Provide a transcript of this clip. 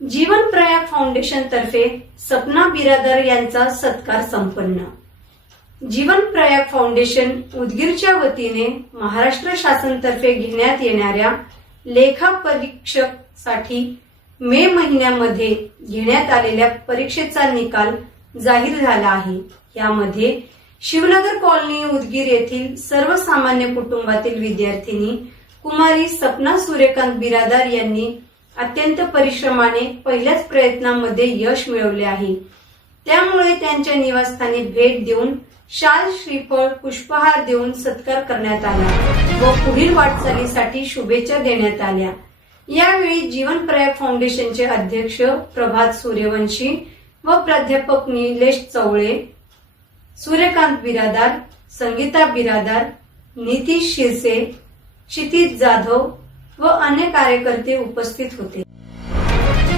जीवन Prayag foundation तर्फे सपना बिरादर यांचा सत्कार संपन्न। जीवन प्रयाग फाउंडेशन उदगीरच्या वतीने महाराष्ट्र शासनातर्फे घेण्यात येणाऱ्या लेखा परीक्षक साठी मे महिन्यामध्ये घेण्यात आलेल्या परीक्षेचा निकाल जाहीर झाला आहे। यामध्ये शिवनगर कॉलनी उदगीर येथील सर्वसामान्य कुटुंबातील विद्यार्थिनी कुमारी सपना सूर्यकांत बिरादार यांनी अत्यंत परिश्रमाने पहिल्याच प्रयत्नामध्ये यश मिळवले आहे। त्यामुळे त्यांच्या निवासस्थानी भेट देऊन शाल श्रीफळ पुष्पहार देऊन सत्कार करण्यात आला व पुढील वाटचालीसाठी शुभेच्छा देण्यात आल्या। यावेळी जीवन प्रयाग फाउंडेशनचे अध्यक्ष प्रभात सूर्यवंशी व प्राध्यापक निलेश चवळे, सूर्यकांत बिरादार, संगीता बिरादार, नितीश शिरसे, क्षितिज जाधव व अन्य कार्यकर्ते उपस्थित होते।